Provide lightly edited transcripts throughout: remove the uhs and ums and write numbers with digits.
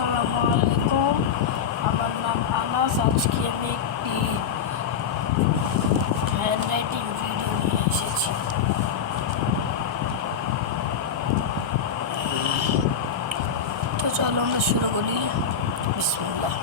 আসসালামু আলাইকুম। আমার নাম আনাস। আজকে আমি একটি হ্যান্ডরাইটিং ভিডিও নিয়ে এসেছি। তো চলো আমরা শুরু করি। বিসমিল্লাহ।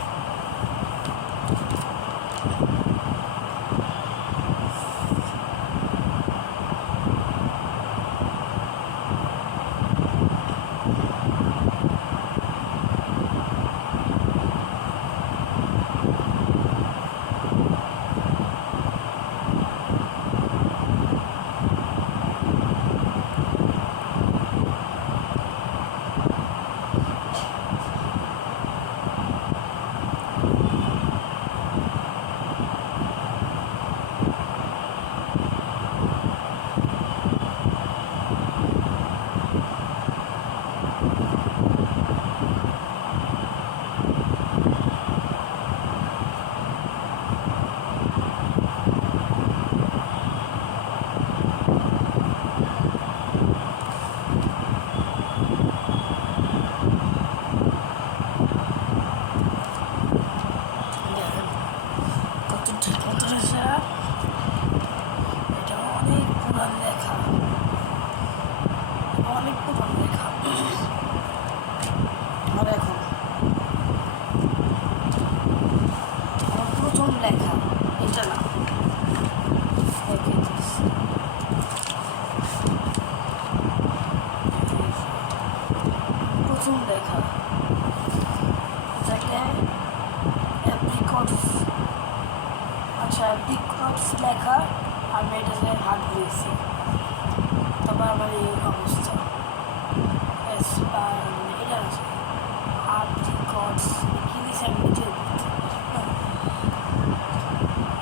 এটা অনেক পুরান লেখা, অনেক পুরান লেখা। আর এখন আমার প্রথম লেখা এটা না, প্রথম লেখা এটাকে অ্যাপ্রিকটস। আচ্ছা, অ্যাপ্রিকটস লেখা আমি এটাকে হাত দিয়েছি, তবে আমার এই অবস্থা। এটা আছে অ্যাপ্রিকটস কি দিয়েছে আমি নিজেও বুঝতে পারছি।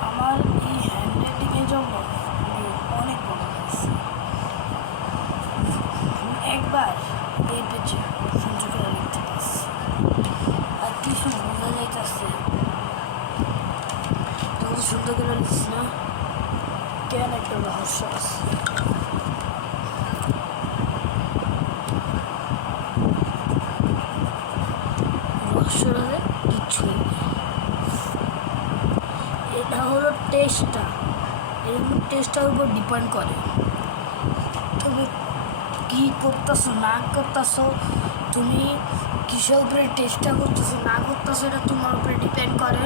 আমার এই হ্যান্ডরাইটিংয়ের জন্য আমি অনেক বড় হয়েছি। একবার এই পেজে সুন্দর করে লিখতে পারছি, আর কি সুন্দর বোঝা যাইতেছে। তখন সুন্দর করে লিখছি না, কেন একটা রহস্য আছে। রহস্যটা কিছুই নেই। এটা হলো টেস্টটা, এরকম টেস্টটার উপর ডিপেন্ড করে তুমি কী করতেছো না করতেছো, তুমি কিসের উপরে টেস্টটা করতেছো না করতেছো, এটা তোমার উপরে ডিপেন্ড করে।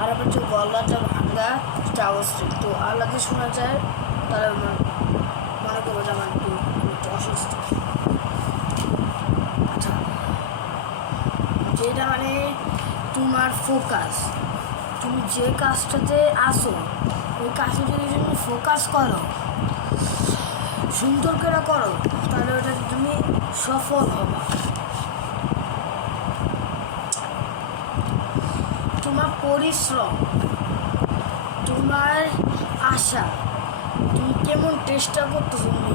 আর আবার যে গলাটা ভাঙ্গা সেটা আওয়াজটা একটু আলাদা শোনা যায়, তাহলে আমার মনে করবো যে আমার একটু অসুস্থ। আচ্ছা, যেটা মানে তোমার ফোকাস, তুমি যে কাজটাতে আসো ওই কাজটা যদি তুমি ফোকাস করো, সুন্দর করে করো, তাহলে ওটাতে তুমি সফল হবা। তোমার পরিশ্রম, তোমার আশা, তুমি কেমন চেষ্টা করতেছো, তুমি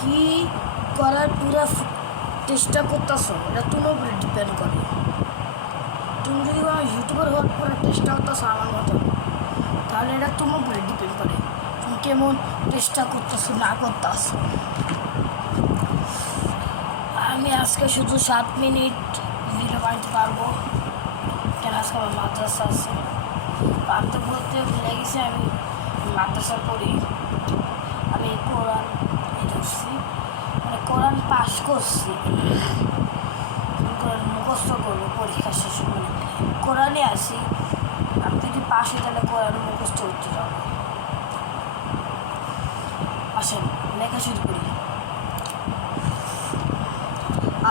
কী করার পুরো চেষ্টা করতেছো, এটা তোমার উপরে ডিপেন্ড করে। তুমি যদি কোনো ইউটিউবার হওয়ার পরে চেষ্টা করতেছো আমার মতো, তাহলে এটা তোমার উপরে ডিপেন্ড করে তুমি কেমন চেষ্টা করতেছো না করতেছো। আমি আজকে শুধু 7 মিনিট ভিডিও বানাতে পারবো, কেন আজকে আমার মাদ্রাসা আছে। পারতে বলতে ভুলে গেছি, আমি মাদ্রাসা পড়ি। আমি কোরআন ধরছি, মানে কোরআন পাস করছি, কোরআন মুখস্থ করবো পরীক্ষা শেষ। মানে কোরআনে আসি, আমি যদি পাস হই তাহলে কোরআন মুখস্থ করতে যাবো। আসেন লেখা শুরু করি।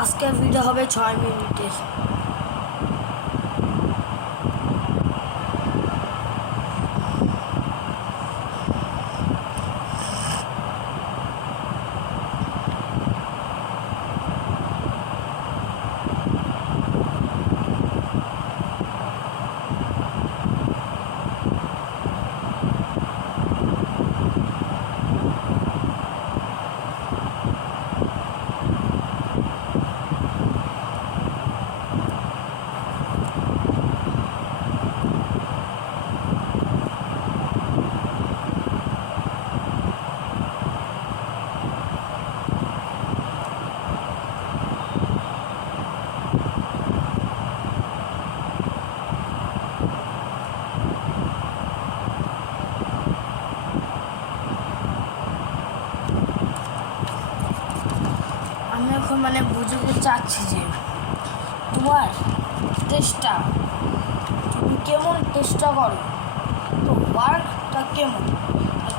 আজকের ভিডিও হবে 6 মিনিটের। মানে বুঝতে চাচ্ছি যে তোমার টেস্টটা তুমি কেমন চেষ্টা করো, তো ওয়ার্কটা কেমন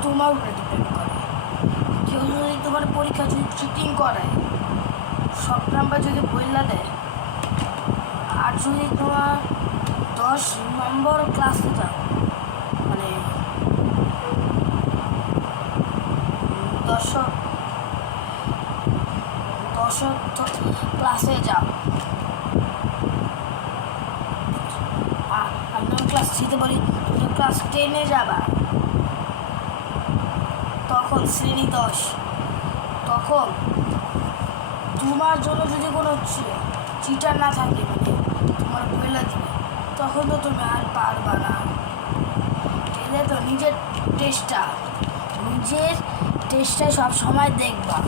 তোমার উপরে ডিপেন্ড করে। কেউ যদি তোমার পরীক্ষা যদি চিটিং করায়, সব নাম্বার যদি বইলা দেয়, আর যদি তোমার 10 নম্বর ক্লাসে যাও, মানে 10 ক্লাসে যাও, আমি ক্লাস 3-তে বলি, তুমি ক্লাস 10-এ যাবা, তখন শ্রেণী 10, তখন তোমার জন্য যদি কোনো চিটার না থাকে, মানে তোমার বইলা দিবে, তখন তো তুমি আর পারবা না। এলে তো নিজের টেস্টটা সব সময় দেখবা।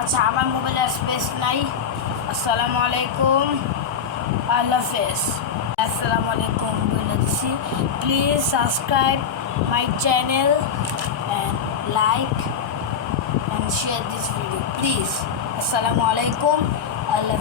আচ্ছা, আমার মোবাইলে আর স্পেস নাই। আসসালামু আলাইকুম, আল্লাহ হাফেজ। আসসালামু আলাইকুম বলে দিচ্ছি, please subscribe my channel and like and share this video please. Assalamu alaikum, Allah